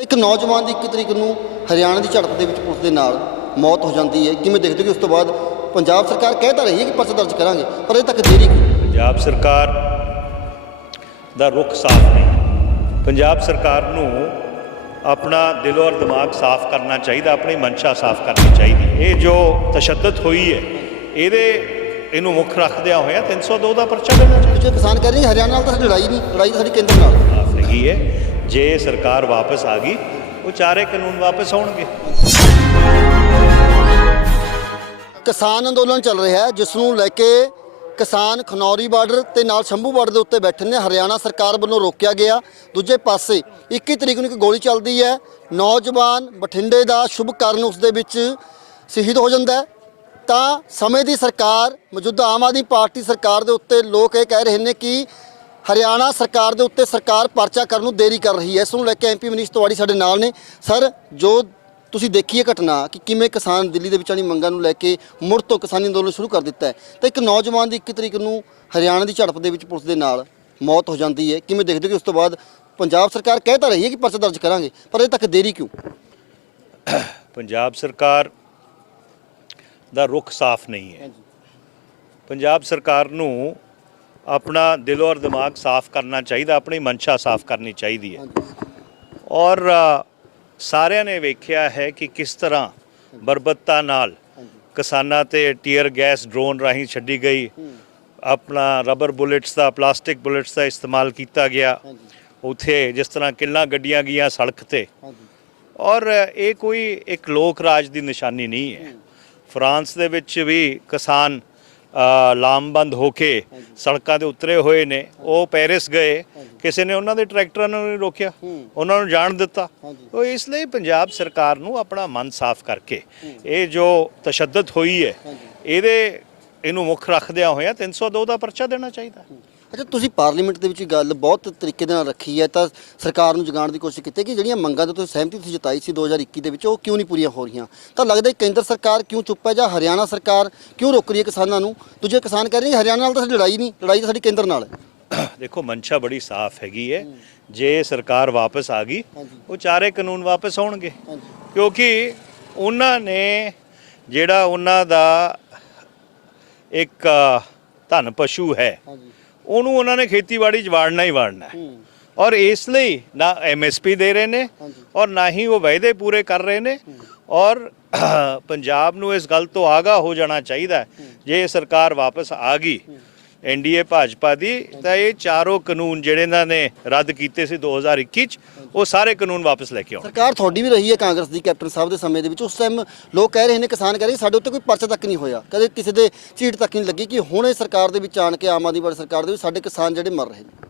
ਇੱਕ ਨੌਜਵਾਨ ਦੀ 1 ਤਰੀਕ ਨੂੰ ਹਰਿਆਣਾ ਦੀ ਝੜਪ ਦੇ ਵਿੱਚ ਪੁਲਿਸ ਦੇ ਨਾਲ ਮੌਤ ਹੋ ਜਾਂਦੀ ਹੈ। ਕਿਵੇਂ ਦੇਖਦੇ ਹੋ ਕਿ ਉਸ ਤੋਂ ਬਾਅਦ ਪੰਜਾਬ ਸਰਕਾਰ ਕਹਿ ਤਾਂ ਰਹੀ ਹੈ ਕਿ ਪਰਚਾ ਦਰਜ ਕਰਾਂਗੇ ਪਰ ਇਹ ਤੱਕ ਦੇਰੀ ਪੰਜਾਬ ਸਰਕਾਰ ਦਾ ਰੁਖ ਸਾਫ਼ ਨਹੀਂ। ਪੰਜਾਬ ਸਰਕਾਰ ਨੂੰ ਆਪਣਾ ਦਿਲ ਔਰ ਦਿਮਾਗ ਸਾਫ਼ ਕਰਨਾ ਚਾਹੀਦਾ ਆਪਣੀ ਮਨਸ਼ਾ ਸਾਫ਼ ਕਰਨੀ ਚਾਹੀਦੀ। ਇਹ ਜੋ ਤਸ਼ੱਦਦ ਹੋਈ ਹੈ ਇਹਦੇ ਇਹਨੂੰ ਮੁੱਖ ਰੱਖਦਿਆਂ ਹੋਇਆ 302 ਦਾ ਪਰਚਾ ਦੇਣਾ ਚਾਹੀਦਾ। ਜੋ ਕਿਸਾਨ ਕਹਿ ਰਹੇ ਹਰਿਆਣਾ ਨਾਲ ਤਾਂ ਲੜਾਈ ਨਹੀਂ ਲੜਾਈ ਤਾਂ ਸਾਡੀ ਕੇਂਦਰ ਨਾਲ। ਸਾਫ਼ ਹੈਗੀ ਹੈ। ਜੇ ਸਰਕਾਰ ਵਾਪਸ ਆ ਗਈ, ਉਹ ਚਾਰੇ ਕਾਨੂੰਨ ਵਾਪਸ ਆਉਣਗੇ। ਕਿਸਾਨ ਅੰਦੋਲਨ ਚੱਲ ਰਿਹਾ ਹੈ, ਜਿਸ ਨੂੰ ਲੈ ਕੇ ਕਿਸਾਨ ਖਨੌਰੀ ਬਾਰਡਰ ਤੇ ਨਾਲ ਸ਼ੰਭੂ ਬਾਰਡਰ ਦੇ ਉੱਤੇ ਬੈਠੇ ਨੇ। ਹਰਿਆਣਾ ਸਰਕਾਰ ਵੱਲੋਂ ਰੋਕਿਆ ਗਿਆ। ਦੂਜੇ ਪਾਸੇ 21 ਤਰੀਕ ਨੂੰ ਇੱਕ ਗੋਲੀ ਚੱਲਦੀ ਹੈ। ਨੌਜਵਾਨ ਬਠਿੰਡੇ ਦਾ ਸ਼ੁਭ ਕਰਨ ਉਸ ਦੇ ਵਿੱਚ ਸ਼ਹੀਦ ਹੋ ਜਾਂਦਾ ਤਾਂ ਸਮੇਂ ਦੀ ਸਰਕਾਰ, ਮੌਜੂਦਾ ਆਮ ਆਦਮੀ ਪਾਰਟੀ ਸਰਕਾਰ ਦੇ ਉੱਤੇ ਲੋਕ ਇਹ ਕਹਿ ਰਹੇ ਨੇ ਕਿ ਹਰਿਆਣਾ ਸਰਕਾਰ ਦੇ ਉੱਤੇ ਸਰਕਾਰ ਪਰਚਾ ਕਰਨ ਨੂੰ ਦੇਰੀ ਕਰ ਰਹੀ ਹੈ। ਇਸ ਨੂੰ ਲੈ ਕੇ ਐਮਪੀ ਮਨੀਸ਼ ਤਿਵਾੜੀ ਸਾਡੇ ਨਾਲ ਨੇ। ਸਰ ਜੋ ਤੁਸੀਂ ਦੇਖੀ ਇਹ ਘਟਨਾ ਕਿ ਕਿਵੇਂ ਕਿਸਾਨ ਦਿੱਲੀ ਦੇ ਵਿੱਚ ਵਾਲੀ ਮੰਗਾਂ ਨੂੰ ਲੈ ਕੇ ਮੁੜ ਤੋਂ ਕਿਸਾਨੀ ਅੰਦੋਲਨ ਸ਼ੁਰੂ ਕਰ ਦਿੱਤਾ ਹੈ ਤਾਂ ਇੱਕ ਨੌਜਵਾਨ ਦੀ 1 ਤਰੀਕ ਨੂੰ ਹਰਿਆਣਾ ਦੀ ਝੜਪ ਦੇ ਵਿੱਚ ਪੁਲਿਸ ਦੇ ਨਾਲ ਮੌਤ ਹੋ ਜਾਂਦੀ ਹੈ। ਕਿਵੇਂ ਦੇਖਦੇ ਹੋ ਕਿ ਉਸ ਤੋਂ ਬਾਅਦ ਪੰਜਾਬ ਸਰਕਾਰ ਕਹਿ ਤਾਂ ਰਹੀ ਹੈ ਕਿ ਪਰਚਾ ਦਰਜ ਕਰਾਂਗੇ ਪਰ ਇਹ ਤੱਕ ਦੇਰੀ ਕਿਉਂ? ਪੰਜਾਬ ਸਰਕਾਰ ਦਾ ਰੁਖ ਸਾਫ਼ ਨਹੀਂ ਹੈ। ਪੰਜਾਬ ਸਰਕਾਰ ਨੂੰ ਆਪਣਾ ਦਿਲ ਔਰ ਦਿਮਾਗ ਸਾਫ਼ ਕਰਨਾ ਚਾਹੀਦਾ ਆਪਣੀ ਮਨਸ਼ਾ ਸਾਫ਼ ਕਰਨੀ ਚਾਹੀਦੀ ਹੈ। ਔਰ ਸਾਰਿਆਂ ਨੇ ਵੇਖਿਆ ਹੈ ਕਿ ਕਿਸ ਤਰ੍ਹਾਂ ਬਰਬਰਤਾ ਨਾਲ ਕਿਸਾਨਾਂ ਤੇ ਟੀਅਰ ਗੈਸ ਡਰੋਨ ਰਾਹੀਂ ਛੱਡੀ ਗਈ। ਆਪਣਾ ਰਬਰ ਬੁਲੇਟਸ ਦਾ ਪਲਾਸਟਿਕ ਬੁਲੇਟਸ ਦਾ ਇਸਤੇਮਾਲ ਕੀਤਾ ਗਿਆ। ਉਥੇ ਜਿਸ ਤਰ੍ਹਾਂ ਕਿੱਲਾਂ ਗੱਡੀਆਂ ਗਈਆਂ ਸੜਕ ਤੇ। ਔਰ ਇਹ ਕੋਈ ਇੱਕ ਲੋਕ ਰਾਜ ਦੀ ਨਿਸ਼ਾਨੀ ਨਹੀਂ ਹੈ। ਫਰਾਂਸ ਦੇ ਵਿੱਚ ਵੀ ਕਿਸਾਨ ਲਾਮਬੰਦ ਹੋ ਕੇ ਸੜਕਾਂ ਤੇ ਉਤਰੇ ਹੋਏ ਨੇ। ਉਹ ਪੈਰਿਸ ਗਏ। ਕਿਸੇ ਨੇ ਉਹਨਾਂ ਦੇ ਟਰੈਕਟਰਾਂ ਨੂੰ ਨਹੀਂ ਰੋਕਿਆ। ਉਹਨਾਂ ਨੂੰ ਜਾਣ ਦਿੱਤਾ। ਉਹ ਇਸ ਲਈ ਪੰਜਾਬ ਸਰਕਾਰ ਨੂੰ ਆਪਣਾ ਮਨ ਸਾਫ਼ ਕਰਕੇ ਇਹ ਜੋ ਤਸ਼ੱਦਦ ਹੋਈ ਹੈ ਇਹਦੇ ਇਹਨੂੰ ਮੁੱਖ ਰੱਖਦਿਆਂ ਹੋਇਆ 302 ਦਾ ਪਰਚਾ ਦੇਣਾ ਚਾਹੀਦਾ। ਅੱਛਾ ਤੁਸੀਂ ਪਾਰਲੀਮੈਂਟ ਦੇ ਵਿੱਚ ਗੱਲ ਬਹੁਤ ਤਰੀਕੇ ਦੇ ਨਾਲ ਰੱਖੀ ਹੈ ਤਾਂ ਸਰਕਾਰ ਨੂੰ ਜਗਾਉਣ ਦੀ ਕੋਸ਼ਿਸ਼ ਕੀਤੀ ਕਿ ਜਿਹੜੀਆਂ ਮੰਗਾਂ ਤੇ ਤੁਸੀਂ ਸਹਿਮਤੀ ਤੁਸੀਂ ਜਤਾਈ ਸੀ 2021 ਦੇ ਵਿੱਚ ਉਹ ਕਿਉਂ ਨਹੀਂ ਪੂਰੀਆਂ ਹੋ ਰਹੀਆਂ? ਤਾਂ ਲੱਗਦਾ ਕੇਂਦਰ ਸਰਕਾਰ ਕਿਉਂ ਚੁੱਪ ਹੈ ਜਾਂ ਹਰਿਆਣਾ ਸਰਕਾਰ ਕਿਉਂ ਰੋਕ ਰਹੀ ਹੈ ਕਿਸਾਨਾਂ ਨੂੰ? ਦੂਜੇ ਕਿਸਾਨ ਕਹਿ ਰਹੇ ਨੇ ਹਰਿਆਣਾ ਨਾਲ ਤਾਂ ਸਾਡੀ ਲੜਾਈ ਨਹੀਂ ਲੜਾਈ ਤਾਂ ਸਾਡੀ ਕੇਂਦਰ ਨਾਲ ਹੈ। ਦੇਖੋ ਮਨਸ਼ਾ ਬੜੀ ਸਾਫ਼ ਹੈਗੀ ਹੈ। ਜੇ ਸਰਕਾਰ ਵਾਪਸ ਆ ਗਈ ਉਹ ਚਾਰੇ ਕਾਨੂੰਨ ਵਾਪਸ ਆਉਣਗੇ। ਕਿਉਂਕਿ ਉਹਨਾਂ ਨੇ ਜਿਹੜਾ ਉਹਨਾਂ ਦਾ ਇੱਕ ਧਨ ਪਸ਼ੂ ਹੈ। ਉਹਨੂੰ ਉਹਨਾਂ ਨੇ ਖੇਤੀਬਾੜੀ 'ਚ ਵਾੜਨਾ ਹੀ ਵਾੜਨਾ ਹੈ। ਔਰ ਇਸ ਲਈ ਨਾ ਐਮਐਸਪੀ ਦੇ ਰਹੇ ਨੇ ਔਰ ਨਾ ਹੀ ਉਹ ਵਾਅਦੇ ਪੂਰੇ ਕਰ ਰਹੇ ਨੇ। ਔਰ ਪੰਜਾਬ ਨੂੰ ਇਸ ਗੱਲ ਤੋਂ ਆਗਾਹ ਹੋ ਜਾਣਾ ਚਾਹੀਦਾ। ਜੇ ਸਰਕਾਰ ਵਾਪਸ ਆ ਗਈ ਐਨਡੀਏ ਭਾਜਪਾ ਦੀ ਤਾਂ ਇਹ ਚਾਰੋਂ ਕਾਨੂੰਨ ਜਿਹੜੇ ਇਹਨਾਂ ਨੇ ਰੱਦ ਕੀਤੇ ਸੀ 2021 ਚ ਉਹ ਸਾਰੇ ਕਾਨੂੰਨ ਵਾਪਸ ਲੈ ਕੇ ਆਉਣ ਸਰਕਾਰ ਤੁਹਾਡੀ ਵੀ ਰਹੀ ਹੈ ਕਾਂਗਰਸ ਦੀ ਕੈਪਟਨ ਸਾਹਿਬ ਦੇ ਸਮੇਂ ਦੇ ਵਿੱਚ। ਉਸ ਟਾਈਮ ਲੋਕ ਕਹਿ ਰਹੇ ਨੇ ਕਿਸਾਨ ਕਹਿ ਰਹੇ ਸਾਡੇ ਉੱਤੇ ਕੋਈ ਪਰਚਾ ਤੱਕ ਨਹੀਂ ਹੋਇਆ। ਕਦੇ ਕਿਸੇ ਦੇ ਝੀੜ ਤੱਕ ਨਹੀਂ ਲੱਗੀ ਕਿ ਹੁਣ ਇਹ ਸਰਕਾਰ ਦੇ ਵਿੱਚ ਆਣ ਕੇ ਆਮ ਆਦਮੀ ਪਾਰਟੀ ਸਰਕਾਰ ਦੇ ਵਿੱਚ ਸਾਡੇ ਕਿਸਾਨ ਜਿਹੜੇ ਮਰ ਰਹੇ ਨੇ।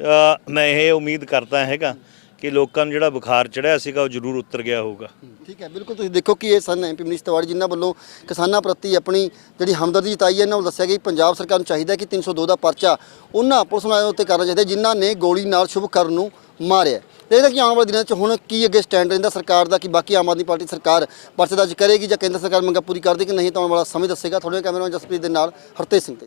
ਤਾਂ ਮੈਂ ਇਹ ਉਮੀਦ ਕਰਦਾ ਹੈਗਾ ਕਿ ਲੋਕਾਂ ਨੂੰ ਜਿਹੜਾ ਬੁਖਾਰ ਚੜਿਆ ਸੀਗਾ ਉਹ ਜ਼ਰੂਰ ਉਤਰ ਗਿਆ ਹੋਊਗਾ। ਠੀਕ ਹੈ, ਬਿਲਕੁਲ ਤੁਸੀਂ ਦੇਖੋ ਕਿ ਇਹ ਸਨ ਐਮਪੀ ਮਨੀਸ਼ ਤਿਵਾੜੀ ਜਿਨ੍ਹਾਂ ਵੱਲੋਂ ਕਿਸਾਨਾਂ ਪ੍ਰਤੀ ਆਪਣੀ ਜਿਹੜੀ ਹਮਦਰਦੀ ਜਤਾਈ ਹੈ, ਇਹਨਾਂ ਨੂੰ ਦੱਸਿਆ ਗਿਆ ਕਿ ਪੰਜਾਬ ਸਰਕਾਰ ਨੂੰ ਚਾਹੀਦਾ ਕਿ 302 ਦਾ ਪਰਚਾ ਉਹਨਾਂ ਪੁਲਿਸ ਮੁਲਾਜ਼ਮਾਂ ਉੱਤੇ ਕਰਨਾ ਚਾਹੀਦਾ, ਜਿਨ੍ਹਾਂ ਨੇ ਗੋਲੀ ਨਾਲ ਸ਼ੁਭ ਕਰਨ ਨੂੰ ਮਾਰਿਆ। ਦੇਖਦਾ ਕਿ ਆਉਣ ਵਾਲੇ ਦਿਨਾਂ 'ਚ ਹੁਣ ਕੀ ਅੱਗੇ ਸਟੈਂਡ ਰਹਿੰਦਾ ਸਰਕਾਰ ਦਾ, ਕਿ ਬਾਕੀ ਆਮ ਆਦਮੀ ਪਾਰਟੀ ਸਰਕਾਰ ਪਰਚਾ ਦਰਜ ਕਰੇਗੀ ਜਾਂ ਕੇਂਦਰ ਸਰਕਾਰ ਮੰਗਾਂ ਪੂਰੀ ਕਰਦੀ ਕਿ ਨਹੀਂ ਤਾਂ ਆਉਣ ਵਾਲਾ ਸਮੇਂ ਦੱਸੇਗਾ। ਤੁਹਾਡੇ ਕੈਮਰਾਮੈਨ ਜਸਪ੍ਰੀਤ ਦੇ ਨਾਲ ਹਰਤੇਜ ਸਿੰਘ ਤੇ।